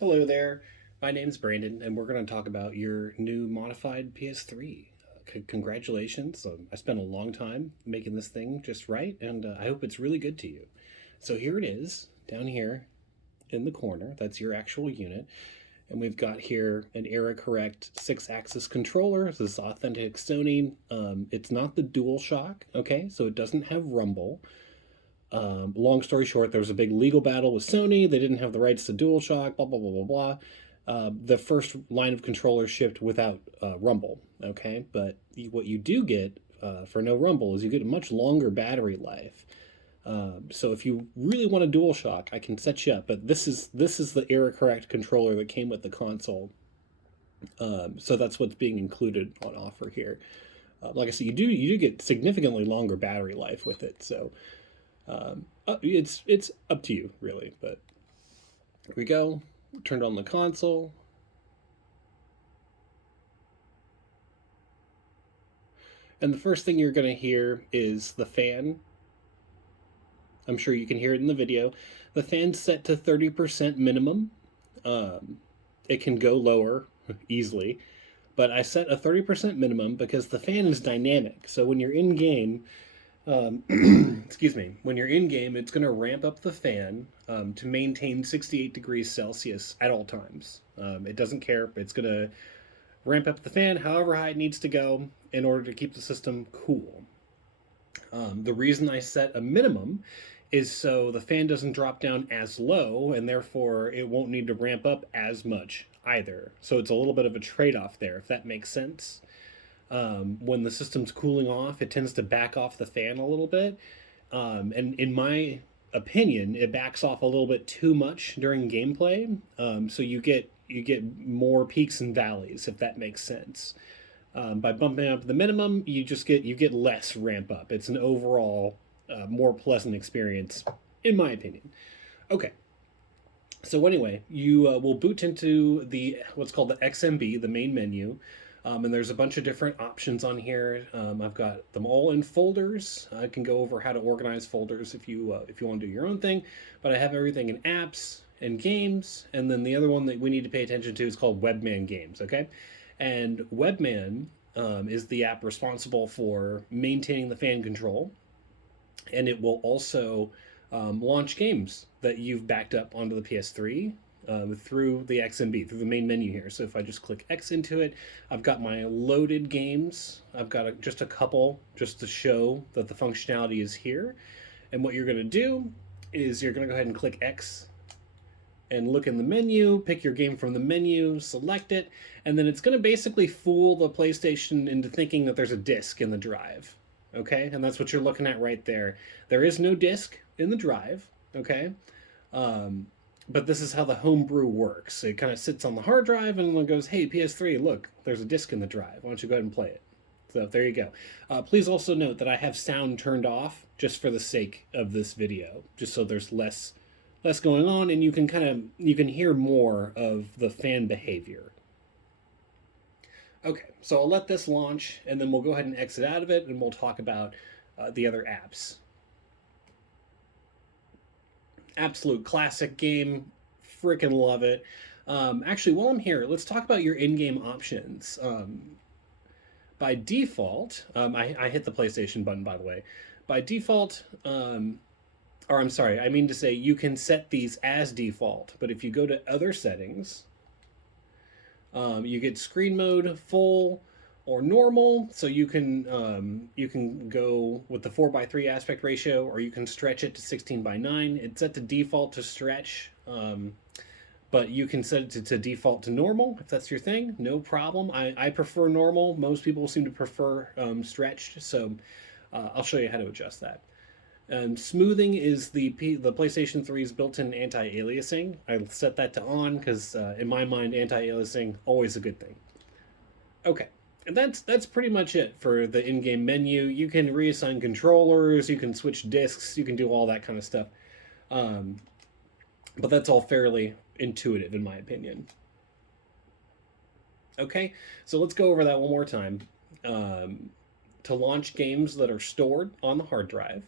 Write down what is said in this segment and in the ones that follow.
Hello there. My name's Brandon, and we're going to talk about your new modified PS3. Congratulations. I spent a long time making this thing just right, and I hope it's really good to you. So here it is, down here in the corner. That's your actual unit. And we've got here an era correct 6-axis controller. This is authentic Sony. It's not the DualShock, okay? So it doesn't have rumble. Long story short, there was a big legal battle with Sony. They didn't have the rights to DualShock, blah, blah, blah, blah, blah. The first line of controllers shipped without rumble, okay? But what you do get for no rumble is you get a much longer battery life. So if you really want a DualShock, I can set you up. But this is the era correct controller that came with the console. So that's what's being included on offer here. Like I said, you do get significantly longer battery life with it. So it's up to you really. But here we go. Turned on the console. And the first thing you're going to hear is the fan. I'm sure you can hear it in the video. The fan's set to 30% minimum. It can go lower easily, but I set a 30% minimum because the fan is dynamic. So when you're in game, excuse me, when you're in game, it's going to ramp up the fan to maintain 68 degrees Celsius at all times. It doesn't care. It's going to ramp up the fan however high it needs to go in order to keep the system cool. The reason I set a minimum is so the fan doesn't drop down as low, and therefore it won't need to ramp up as much either. So it's a little bit of a trade-off there, if that makes sense. When the system's cooling off, it tends to back off the fan a little bit. And in my opinion, it backs off a little bit too much during gameplay. So you get more peaks and valleys, if that makes sense. By bumping up the minimum, you get less ramp up. It's an overall more pleasant experience, in my opinion. Okay, so anyway, you will boot into the what's called the Xmb, the main menu, and there's a bunch of different options on here. I've got them all in folders. I can go over how to organize folders if you want to do your own thing, but I have everything in apps and games, and then the other one that we need to pay attention to is called Webman Games. Okay, and Webman is the app responsible for maintaining the fan control, and it will also launch games that you've backed up onto the PS3 through the Xmb, through the main menu here. So if I just click X into it, I've got my loaded games. I've got just a couple just to show that the functionality is here. And what you're going to do is you're going to go ahead and click X and look in the menu, pick your game from the menu, select it, and then it's going to basically fool the PlayStation into thinking that there's a disc in the drive. Okay, and that's what you're looking at right there. There is no disc in the drive. Okay, but this is how the homebrew works. It kind of sits on the hard drive and it goes, "Hey, PS3, look, there's a disc in the drive. Why don't you go ahead and play it?" So there you go. Please also note that I have sound turned off just for the sake of this video, just so there's less going on, and you can hear more of the fan behavior. Okay, so I'll let this launch, and then we'll go ahead and exit out of it, and we'll talk about the other apps. Absolute classic game, freaking love it. Actually, while I'm here, let's talk about your in-game options. By default, I hit the PlayStation button, by the way. By default, or I'm sorry, I mean to say you can set these as default, but if you go to other settings, you get screen mode, full, or normal. So you can go with the 4:3 aspect ratio, or you can stretch it to 16:9. It's set to default to stretch, but you can set it to default to normal if that's your thing. No problem. I prefer normal. Most people seem to prefer stretched, so I'll show you how to adjust that. Smoothing is the PlayStation 3's built-in anti-aliasing. I set that to on because in my mind, anti-aliasing always a good thing. Okay, and that's pretty much it for the in-game menu. You can reassign controllers, you can switch discs, you can do all that kind of stuff. But that's all fairly intuitive in my opinion. Okay, so let's go over that one more time. To launch games that are stored on the hard drive,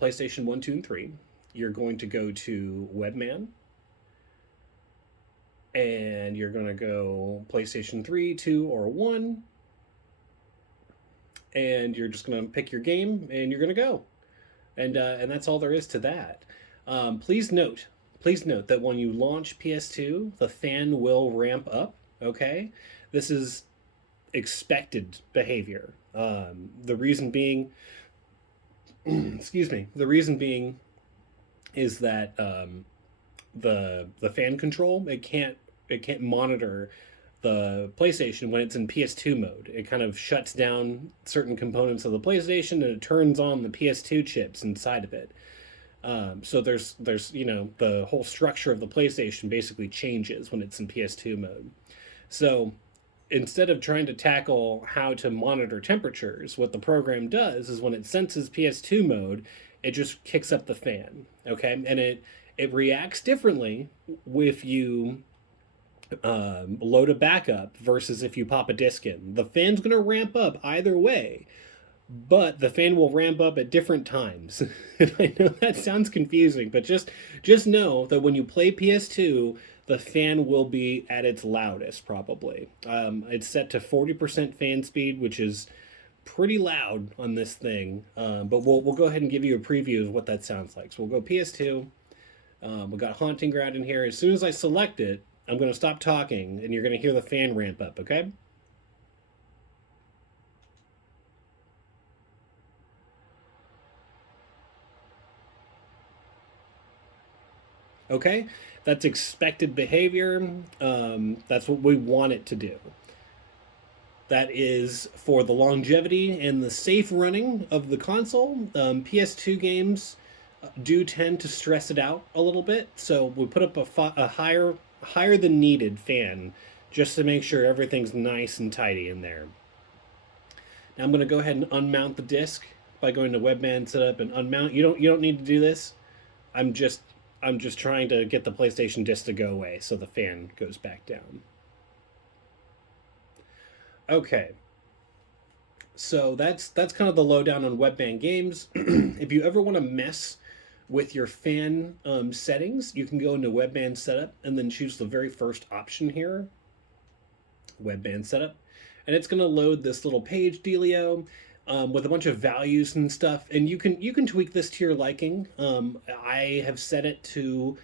PlayStation 1, 2, and 3, you're going to go to Webman. and you're going to go PlayStation 3, 2, or 1, and you're just going to pick your game and you're going to go. And that's all there is to that. Please note, that when you launch PS2, the fan will ramp up. Okay, this is expected behavior. The reason being, excuse me, the reason being is that the fan control, it can't monitor the PlayStation when it's in PS2 mode. It kind of shuts down certain components of the PlayStation and it turns on the PS2 chips inside of it. So there's the whole structure of the PlayStation basically changes when it's in PS2 mode. So instead of trying to tackle how to monitor temperatures, what the program does is when it senses PS2 mode, it just kicks up the fan. Okay, and it reacts differently if you load a backup versus if you pop a disc in. The fan's going to ramp up either way, but the fan will ramp up at different times. And I know that sounds confusing, but just know that when you play PS2, the fan will be at its loudest probably. It's set to 40% fan speed, which is pretty loud on this thing. But we'll go ahead and give you a preview of what that sounds like. So we'll go PS2. We got Haunting Ground in here. As soon as I select it, I'm going to stop talking, and you're going to hear the fan ramp up, okay? Okay? That's expected behavior. That's what we want it to do. That is for the longevity and the safe running of the console. PS2 games do tend to stress it out a little bit, so we put up a higher than needed fan just to make sure everything's nice and tidy in there. Now I'm going to go ahead and unmount the disc by going to Webman Setup and unmount. You don't need to do this. I'm just trying to get the PlayStation disc to go away so the fan goes back down. Okay. So that's kind of the lowdown on Webman games. If you ever want to mess with your fan settings, you can go into Webman Setup and then choose the very first option here, Webman Setup, and it's going to load this little page dealio with a bunch of values and stuff, and you can tweak this to your liking. I have set it to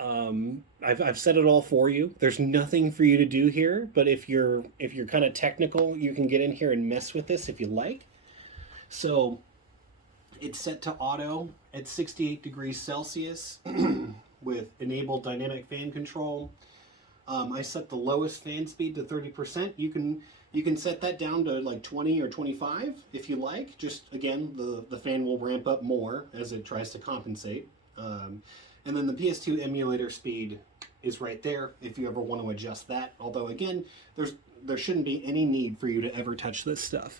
I've set it all for you. There's nothing for you to do here, but if you're kind of technical, you can get in here and mess with this if you like. So it's set to auto at 68 degrees Celsius with enabled dynamic fan control. I set the lowest fan speed to 30%. You can set that down to like 20 or 25 if you like. Just again, the fan will ramp up more as it tries to compensate. And then the PS2 emulator speed is right there if you ever want to adjust that. Although again, there shouldn't be any need for you to ever touch this stuff.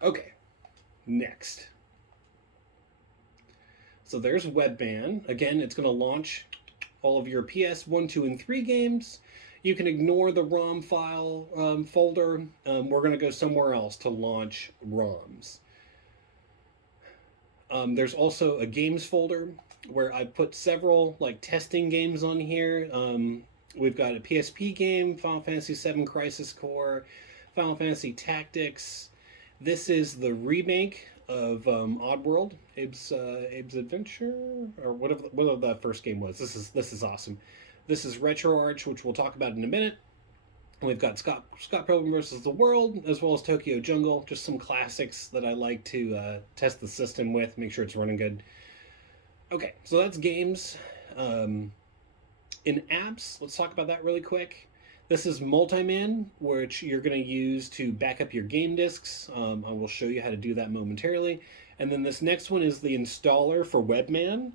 Okay, next. So there's Webman. Again, it's going to launch all of your PS1, 2, and 3 games. You can ignore the ROM file folder. We're going to go somewhere else to launch ROMs. There's also a games folder where I put several like testing games on here. We've got a PSP game, Final Fantasy VII Crisis Core, Final Fantasy Tactics. This is the remake of Oddworld, Abe's Adventure, or whatever that first game was. This is awesome. This is Retroarch, which we'll talk about in a minute. We've got Scott Pilgrim vs. the World, as well as Tokyo Jungle, just some classics that I like to test the system with, make sure it's running good. Okay, so that's games. In apps, let's talk about that really quick. This is Multiman, which you're going to use to back up your game discs. I will show you how to do that momentarily. And then this next one is the installer for Webman.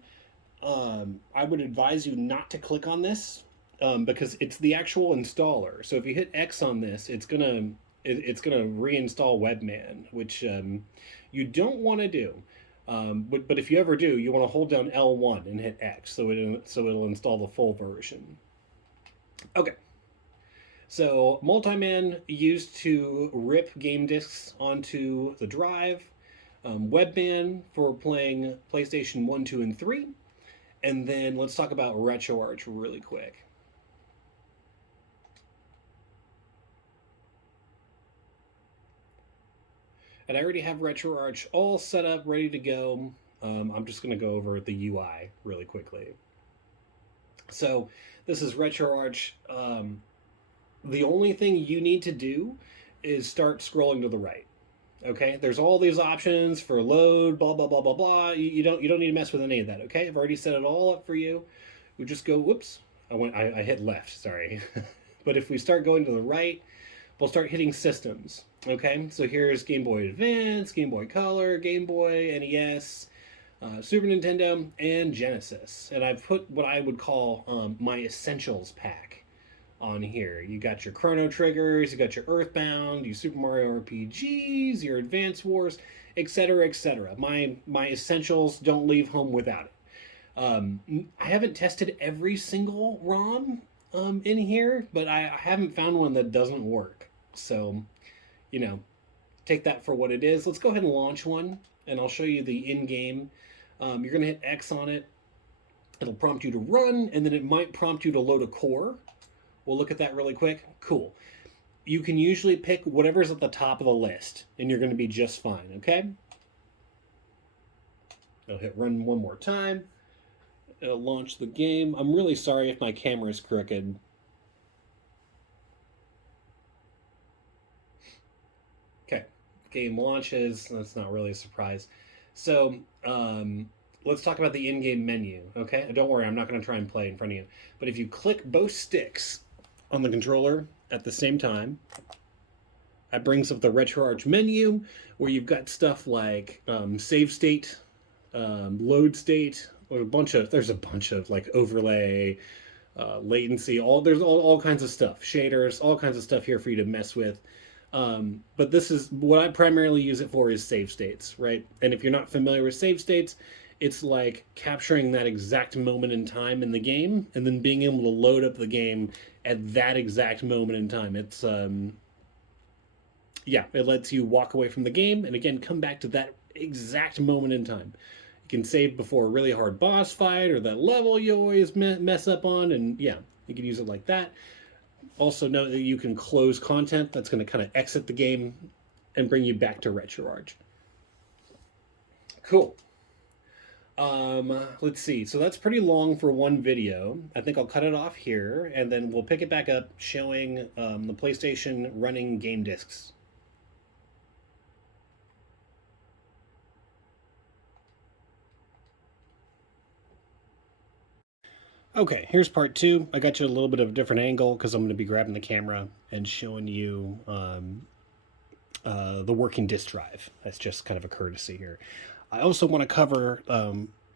I would advise you not to click on this because it's the actual installer. So if you hit X on this, it's gonna reinstall Webman, which you don't want to do. But if you ever do, you want to hold down L1 and hit X, so it'll install the full version. Okay. So Multiman used to rip game discs onto the drive. Webman for playing PlayStation 1, 2, and 3. And then let's talk about Retroarch really quick. And I already have Retroarch all set up, ready to go. I'm just going to go over the UI really quickly. So this is Retroarch. The only thing you need to do is start scrolling to the right. Okay, there's all these options for load, blah blah blah blah blah. You don't need to mess with any of that. Okay, I've already set it all up for you. We just go. Whoops, I hit left. Sorry, but if we start going to the right, we'll start hitting systems. Okay, so here's Game Boy Advance, Game Boy Color, Game Boy, NES, Super Nintendo, and Genesis. And I've put what I would call my essentials pack on here. You got your Chrono Triggers, you got your Earthbound, your Super Mario RPGs, your Advance Wars, etc., etc. My essentials, don't leave home without it. I haven't tested every single ROM in here, but I haven't found one that doesn't work. So, take that for what it is. Let's go ahead and launch one, and I'll show you the in-game. You're going to hit X on it. It'll prompt you to run, and then it might prompt you to load a core. We'll look at that really quick. Cool. You can usually pick whatever's at the top of the list, and you're going to be just fine, okay? I'll hit run one more time. It'll launch the game. I'm really sorry if my camera is crooked. Okay, game launches. That's not really a surprise. So, let's talk about the in-game menu, okay? Don't worry, I'm not going to try and play in front of you. But if you click both sticks on the controller at the same time, that brings up the Retroarch menu, where you've got stuff like save state, load state, or there's a bunch of like overlay, latency, there's all kinds of stuff, shaders, all kinds of stuff here for you to mess with. But this is what I primarily use it for, is save states, right? And if you're not familiar with save states, it's like capturing that exact moment in time in the game and then being able to load up the game at that exact moment in time. It's it lets you walk away from the game and again come back to that exact moment in time. You can save before a really hard boss fight or that level you always mess up on, and yeah, you can use it like that. Also note that you can close content that's going to kind of exit the game and bring you back to Retroarch. Cool. Let's see. So that's pretty long for one video. I think I'll cut it off here, and then we'll pick it back up showing the PlayStation running game discs. Okay, here's part two. I got you a little bit of a different angle because I'm going to be grabbing the camera and showing you the working disk drive. That's just kind of a courtesy here. I also want to cover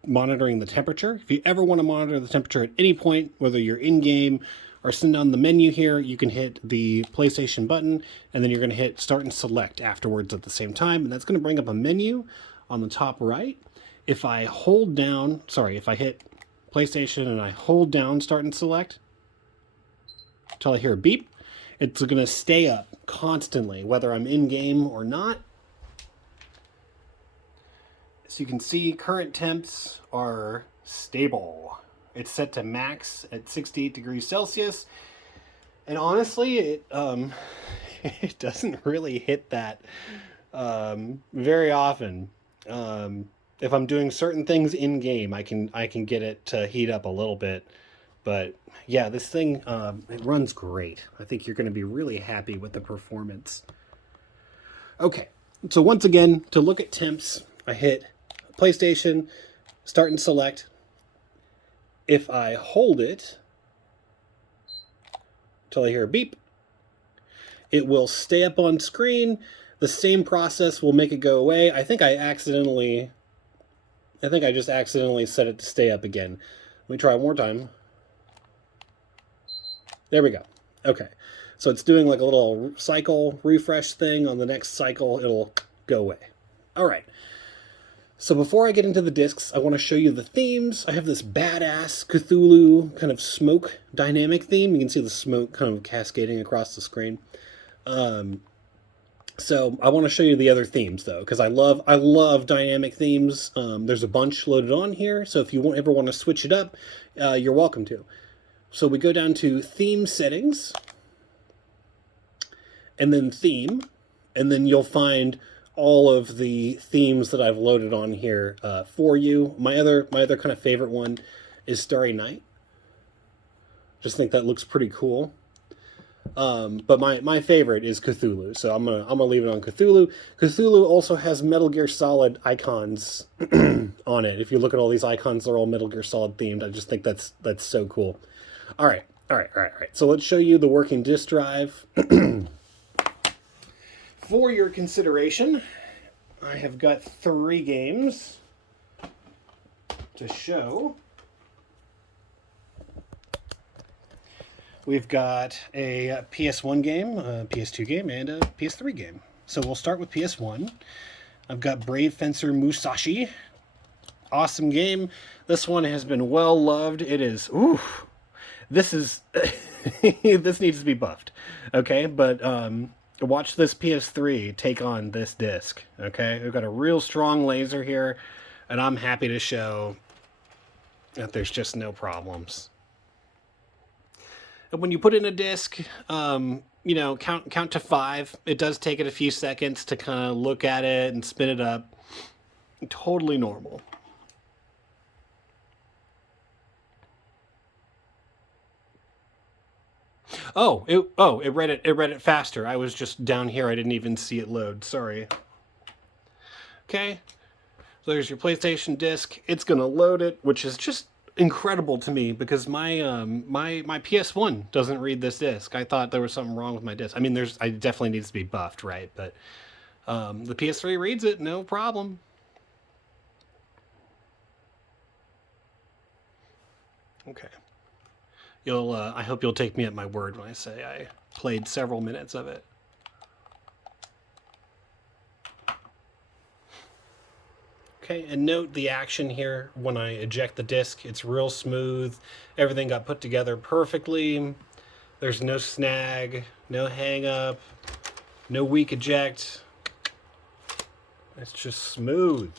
monitoring the temperature. If you ever want to monitor the temperature at any point, whether you're in-game or sitting on the menu here, you can hit the PlayStation button, and then you're going to hit Start and Select afterwards at the same time, and that's going to bring up a menu on the top right. If I hit PlayStation and I hold down Start and Select until I hear a beep, it's going to stay up constantly, whether I'm in-game or not. So you can see current temps are stable. It's set to max at 68 degrees Celsius. And honestly, it it doesn't really hit that very often. If I'm doing certain things in game, I can get it to heat up a little bit. But yeah, this thing it runs great. I think you're going to be really happy with the performance. Okay, so once again, to look at temps, I hit PlayStation, Start and Select. If I hold it till I hear a beep, it will stay up on screen. The same process will make it go away. I think I just accidentally set it to stay up again. Let me try one more time. There we go. Okay. So it's doing like a little cycle refresh thing. On the next cycle, it'll go away. All right. So before I get into the discs, I want to show you the themes. I have this badass Cthulhu kind of smoke dynamic theme. You can see the smoke kind of cascading across the screen. So I want to show you the other themes though, because I love dynamic themes. There's a bunch loaded on here, so if you ever want to switch it up, you're welcome to. So we go down to theme settings, and then theme, and then you'll find all of the themes that I've loaded on here for you. My other kind of favorite one is Starry Night. Just think that looks pretty cool. But my favorite is Cthulhu, so I'm gonna leave it on Cthulhu. Cthulhu also has Metal Gear Solid icons on it. If you look at all these icons, they're all Metal Gear Solid themed. I just think that's so cool. All right. So let's show you the working disk drive. For your consideration, I have got 3 games to show. We've got a PS1 game, a PS2 game, and a PS3 game. So we'll start with PS1. I've got Brave Fencer Musashi. Awesome game. This one has been well loved. It is, this is, this needs to be buffed. Okay, but watch this PS3 take on this disc. Okay, we've got a real strong laser here, and I'm happy to show that there's just no problems. And when you put in a disc, you know, count to 5. It does take it a few seconds to kind of look at it and spin it up. Totally normal. It read it faster. I was just down here. I didn't even see it load. Sorry. Okay. So there's your PlayStation disc. It's gonna load it, which is just incredible to me because my my PS1 doesn't read this disc. I thought there was something wrong with my disc. I mean, I definitely needs to be buffed, right? But the PS3 reads it, no problem. Okay. I hope you'll take me at my word when I say I played several minutes of it. Okay, and note the action here when I eject the disc. It's real smooth. Everything got put together perfectly. There's no snag, no hang up, no weak eject. It's just smooth.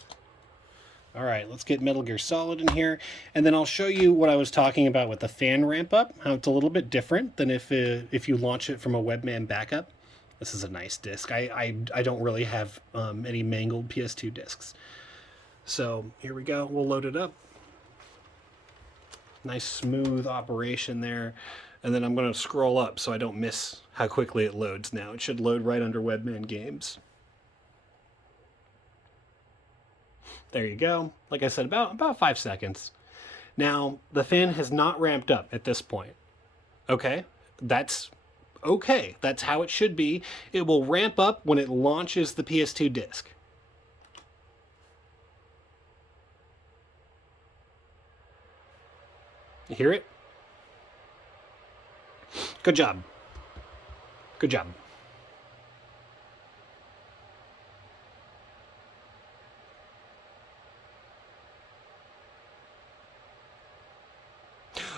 All right, let's get Metal Gear Solid in here, and then I'll show you what I was talking about with the fan ramp up, how it's a little bit different than if you launch it from a Webman backup. This is a nice disc. I don't really have any mangled PS2 discs. So here we go. We'll load it up. Nice smooth operation there. And then I'm going to scroll up so I don't miss how quickly it loads now. It should load right under Webman Games. There you go. Like I said, about 5 seconds. Now, the fan has not ramped up at this point. Okay? That's okay. That's how it should be. It will ramp up when it launches the PS2 disc. You hear it? Good job. Good job.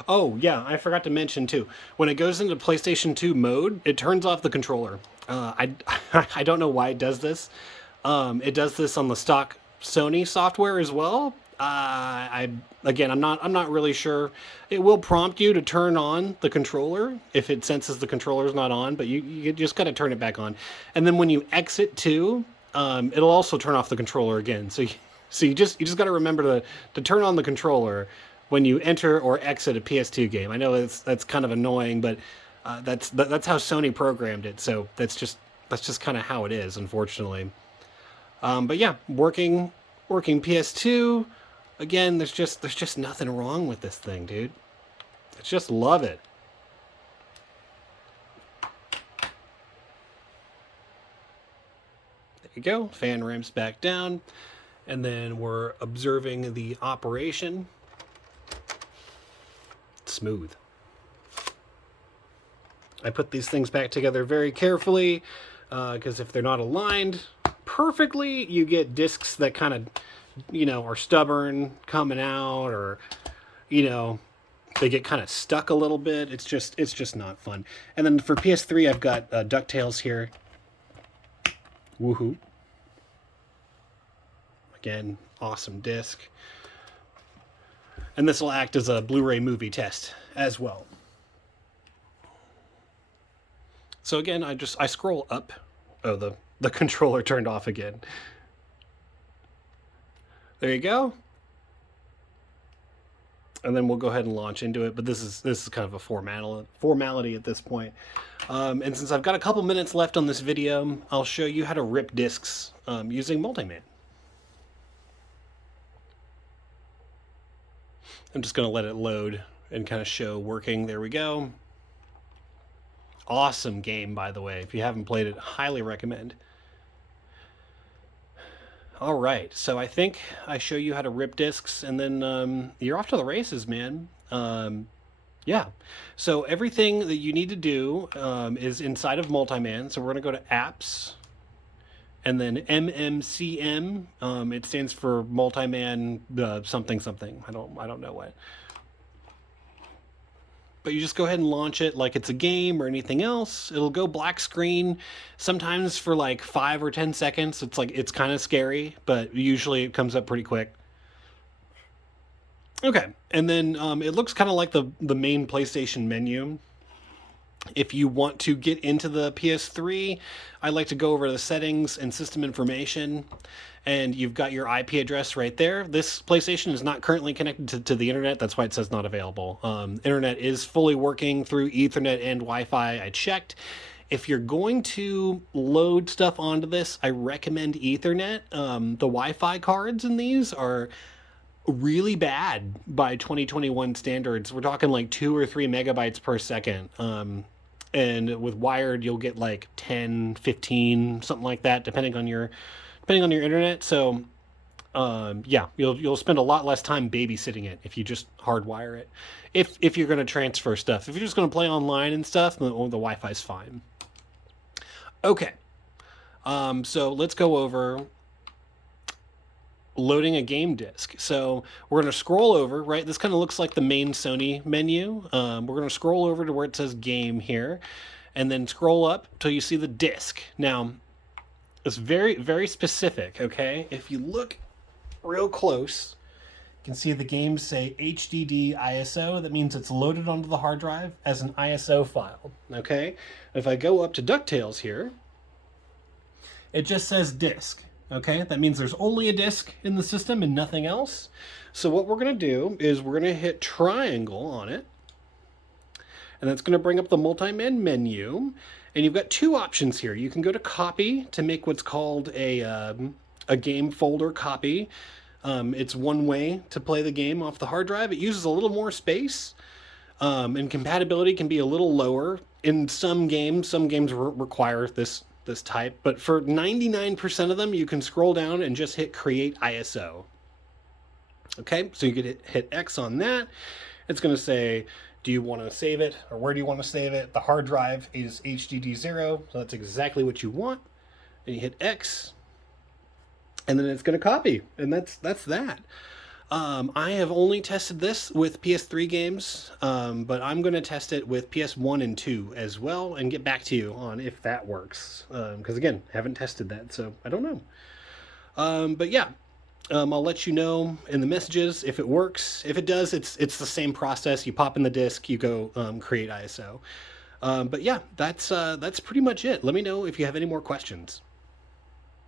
Oh, yeah, I forgot to mention, too. When it goes into PlayStation 2 mode, it turns off the controller. I don't know why it does this. It does this on the stock Sony software as well. I'm not really sure. It will prompt you to turn on the controller if it senses the controller's not on, but you just got to turn it back on. And then when you exit too, it'll also turn off the controller again. So you just got to remember to turn on the controller when you enter or exit a PS2 game. I know that's kind of annoying, but that's how Sony programmed it. So that's just kind of how it is, unfortunately. But yeah, working PS2. Again, there's just nothing wrong with this thing, dude. I just love it. There you go. Fan ramps back down. And then we're observing the operation. Smooth. I put these things back together very carefully because if they're not aligned perfectly, you get discs that kind of, are stubborn coming out, or, they get kind of stuck a little bit. It's just not fun. And then for PS3, I've got DuckTales here. Woohoo. Again, awesome disc. And this will act as a Blu-ray movie test as well. So again, I scroll up. Oh, the controller turned off again. There you go. And then we'll go ahead and launch into it. But this is kind of a formality at this point. And since I've got a couple minutes left on this video, I'll show you how to rip discs using Multiman. I'm just going to let it load and kind of show working. There we go. Awesome game, by the way. If you haven't played it, highly recommend. All right, so I think I show you how to rip discs, and then you're off to the races, man. Yeah, so everything that you need to do is inside of Multiman. So we're going to go to Apps, and then MMCM. It stands for Multiman something something. I don't know what. But you just go ahead and launch it like it's a game or anything else. It'll go black screen sometimes for like 5 or 10 seconds. It's kind of scary, but usually it comes up pretty quick. Okay, and then it looks kind of like the main PlayStation menu. If you want to get into the PS3, I like to go over to the settings and system information, and you've got your IP address right there. This PlayStation is not currently connected to the internet. That's why it says not available. Internet is fully working through Ethernet and Wi-Fi. I checked. If you're going to load stuff onto this, I recommend Ethernet. The Wi-Fi cards in these are really bad by 2021 standards. We're talking like 2 or 3 megabytes per second. And with wired, you'll get like 10, 15, something like that, depending on your internet. So, yeah, you'll spend a lot less time babysitting it if you just hardwire it. If you're going to transfer stuff, if you're just going to play online and stuff, the Wi-Fi's fine. Okay, so let's go over loading a game disc. So we're going to scroll over, right? This kind of looks like the main Sony menu. We're going to scroll over to where it says game here, and then scroll up till you see the disc. Now, it's very, very specific, okay? If you look real close, you can see the games say HDD ISO. That means it's loaded onto the hard drive as an ISO file, okay? If I go up to DuckTales here, it just says disk. Okay, that means there's only a disk in the system and nothing else. So what we're going to do is we're going to hit triangle on it. And that's going to bring up the Multiman menu. And you've got 2 options here. You can go to copy to make what's called a game folder copy. It's one way to play the game off the hard drive. It uses a little more space. And compatibility can be a little lower. In some games require this type, but for 99% of them, you can scroll down and just hit create ISO. Okay, so you could hit X on that. It's going to say, do you want to save it, or where do you want to save it? The hard drive is HDD0, so that's exactly what you want. And you hit X, and then it's going to copy, and that's that. I have only tested this with PS3 games, but I'm going to test it with PS1 and 2 as well and get back to you on if that works. Because again, haven't tested that, so I don't know. But yeah, I'll let you know in the messages if it works. If it does, it's the same process. You pop in the disk, you go create ISO. But yeah, that's pretty much it. Let me know if you have any more questions.